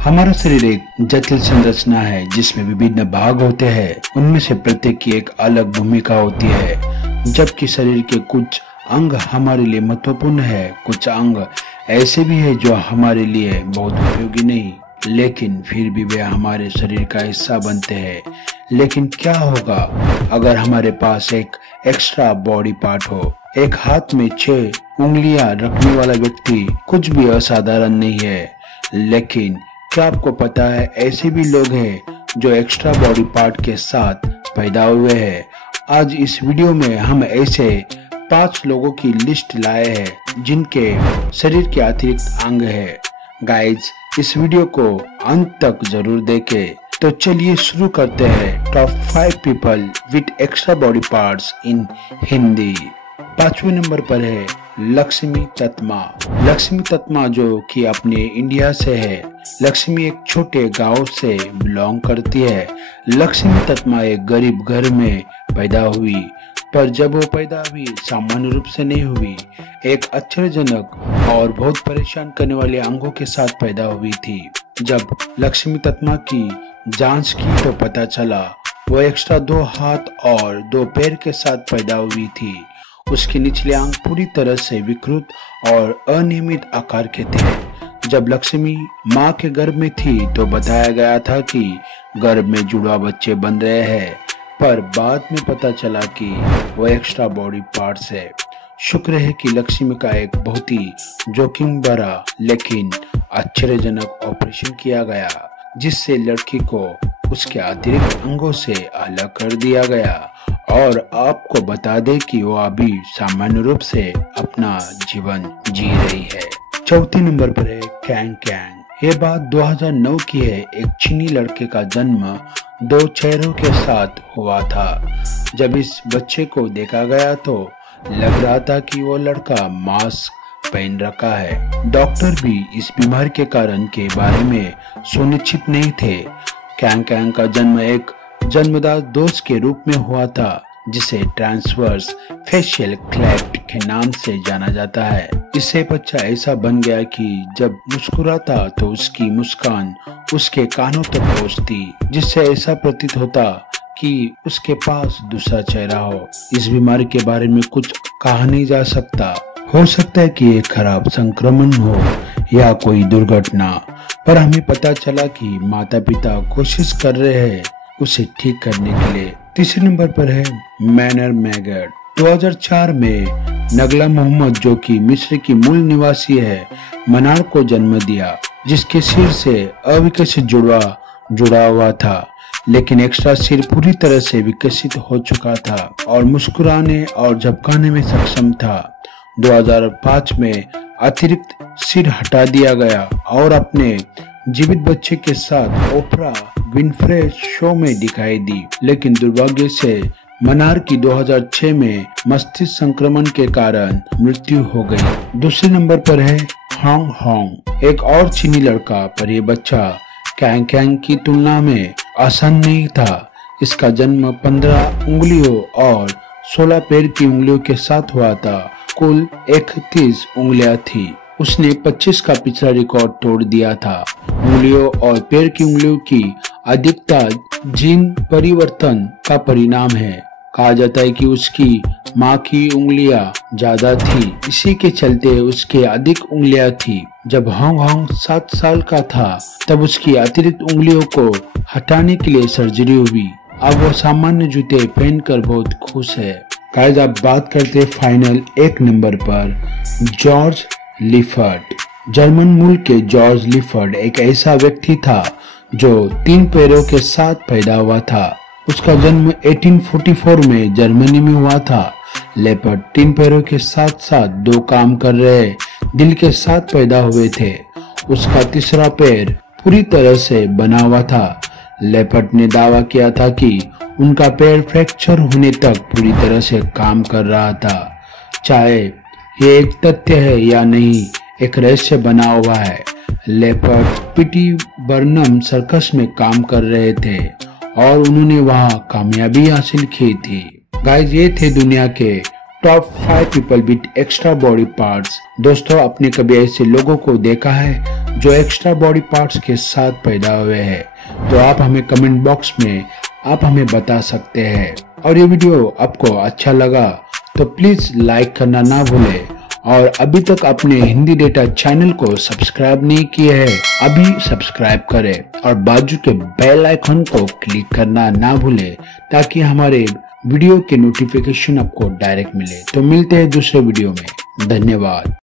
हमारा शरीर एक जटिल संरचना है जिसमें विभिन्न भाग होते हैं। उनमें से प्रत्येक की एक अलग भूमिका होती है। जबकि शरीर के कुछ अंग हमारे लिए महत्वपूर्ण है, कुछ अंग ऐसे भी है जो हमारे लिए बहुत उपयोगी नहीं, लेकिन फिर भी वे हमारे शरीर का हिस्सा बनते हैं। लेकिन क्या होगा अगर हमारे पास एक एक्स्ट्रा बॉडी पार्ट हो? एक हाथ में 6 उंगलियां रखने वाला व्यक्ति कुछ भी असाधारण नहीं है, लेकिन क्या आपको पता है ऐसे भी लोग हैं जो एक्स्ट्रा बॉडी पार्ट के साथ पैदा हुए हैं। आज इस वीडियो में हम ऐसे 5 लोगों की लिस्ट लाए हैं जिनके शरीर के अतिरिक्त अंग है। गाइज, इस वीडियो को अंत तक जरूर देखें। तो चलिए शुरू करते हैं। Top 5 people with extra body parts in Hindi. 5वें नंबर पर है लक्ष्मी तत्मा। लक्ष्मी तत्मा जो कि अपने इंडिया से है। लक्ष्मी एक छोटे गांव से बिलोंग करती है। लक्ष्मी तत्मा एक गरीब घर में पैदा हुई, पर जब वो पैदा हुई सामान्य रूप से नहीं हुई। एक आश्चर्यजनक और बहुत परेशान करने वाले अंगों के साथ पैदा हुई थी। जब लक्ष्मी तत्मा की जांच की तो पता चला वो एक्स्ट्रा 2 हाथ और 2 पैर के साथ पैदा हुई थी। उसके निचले अंग पूरी तरह से विकृत और अनियमित आकार के थे। जब लक्ष्मी माँ के गर्भ में थी तो बताया गया था कि गर्भ में जुड़वा बच्चे बन रहे हैं, पर बाद में पता चला कि वो एक्स्ट्रा बॉडी पार्ट्स है। शुक्र है कि लक्ष्मी का एक बहुत ही जोखिम भरा लेकिन आश्चर्यजनक ऑपरेशन किया गया, जिससे लड़की को उसके अतिरिक्त अंगों से अलग कर दिया गया। और आपको बता दें कि वो अभी सामान्य रूप से अपना जीवन जी रही है। 4 नंबर पर है कैंग कैंग। ये बात 2009 की है। एक चीनी लड़के का जन्म 2 चेहरों के साथ हुआ था। जब इस बच्चे को देखा गया तो लग रहा था कि वो लड़का मास्क पहन रखा है। डॉक्टर भी इस बीमारी के कारण के बारे में सुनिश्चित नहीं थे। कैंग कैंग का जन्म एक जन्मजात दोष के रूप में हुआ था, जिसे ट्रांसवर्स फेशियल क्लेफ्ट के नाम से जाना जाता है। इससे बच्चा ऐसा बन गया कि जब मुस्कुराता तो उसकी मुस्कान उसके कानों तक पहुंचती, जिससे ऐसा प्रतीत होता कि उसके पास दूसरा चेहरा हो। इस बीमारी के बारे में कुछ कहा नहीं जा सकता। हो सकता है कि एक खराब संक्रमण हो या कोई दुर्घटना, पर हमें पता चला कि माता पिता कोशिश कर रहे हैं उसे ठीक करने के लिए। 3 नंबर पर है मैनर मैगट। 2004 में नगला मोहम्मद, जो कि मिस्र की मूल निवासी है, मनार को जन्म दिया, जिसके सिर से अविकसित जुड़वा जुड़ा हुआ था, लेकिन एक्स्ट्रा सिर पूरी तरह से विकसित हो चुका था और मुस्कुराने और झपकाने में सक्षम था। 2005 में अतिरिक्त सिर हटा दिया गया और अपने जीवित बच्चे के साथ ओपरा विनफ्रे शो में दिखाई दी, लेकिन दुर्भाग्य से मनार की 2006 में मस्तिष्क संक्रमण के कारण मृत्यु हो गई। 2 नंबर पर है हांग हांग, एक और चीनी लड़का, पर यह बच्चा कैंग कैंग की तुलना में आसान नहीं था। इसका जन्म 15 उंगलियों और 16 पैर की उंगलियों के साथ हुआ था। कुल 31 उंगलियां थी। उसने 25 का पिछला रिकॉर्ड तोड़ दिया था। उंगलियों और पैर की उंगलियों की अधिकता जीन परिवर्तन का परिणाम है। कहा जाता है कि उसकी माँ की उंगलियां ज्यादा थी, इसी के चलते उसके अधिक उंगलियां थी। जब हांग हांग 7 साल का था तब उसकी अतिरिक्त उंगलियों को हटाने के लिए सर्जरी हुई। अब वो सामान्य जूते पहनकर बहुत खुश है। गाइस, अब बात करते फाइनल 1 नंबर पर जॉर्ज लिफर्ट। जर्मन मूल के जॉर्ज लिफर्ट एक ऐसा व्यक्ति था जो 3 पैरों के साथ पैदा हुआ था। उसका जन्म 1844 में जर्मनी में हुआ था। लिफर्ट 3 पैरों के साथ साथ 2 काम कर रहे दिल के साथ पैदा हुए थे। उसका तीसरा पैर पूरी तरह से बना हुआ था। लिफर्ट ने दावा किया था कि उनका पैर फ्रैक्चर होने तक पूरी तरह से काम कर रहा था। चाहे ये एक तथ्य है या नहीं, एक रहस्य बना हुआ है। लिफर्ट पीटी बर्नम सर्कस में काम कर रहे थे और उन्होंने वहां कामयाबी हासिल की थी। गाइस, ये थे दुनिया के top 5 people with extra body parts. दोस्तों, आपने कभी ऐसे लोगों को देखा है जो एक्स्ट्रा बॉडी पार्ट्स के साथ पैदा हुए हैं? तो आप हमें कमेंट बॉक्स में आप हमें बता सकते हैं। और ये वीडियो आपको अच्छा लगा तो प्लीज लाइक करना ना भूलें। और अभी तक अपने हिंदी डेटा चैनल को सब्सक्राइब नहीं किए है, अभी सब्सक्राइब करें और बाजू के बेल आइकन को क्लिक करना ना भूलें ताकि हमारे वीडियो के नोटिफिकेशन आपको डायरेक्ट मिले। तो मिलते हैं दूसरे वीडियो में। धन्यवाद।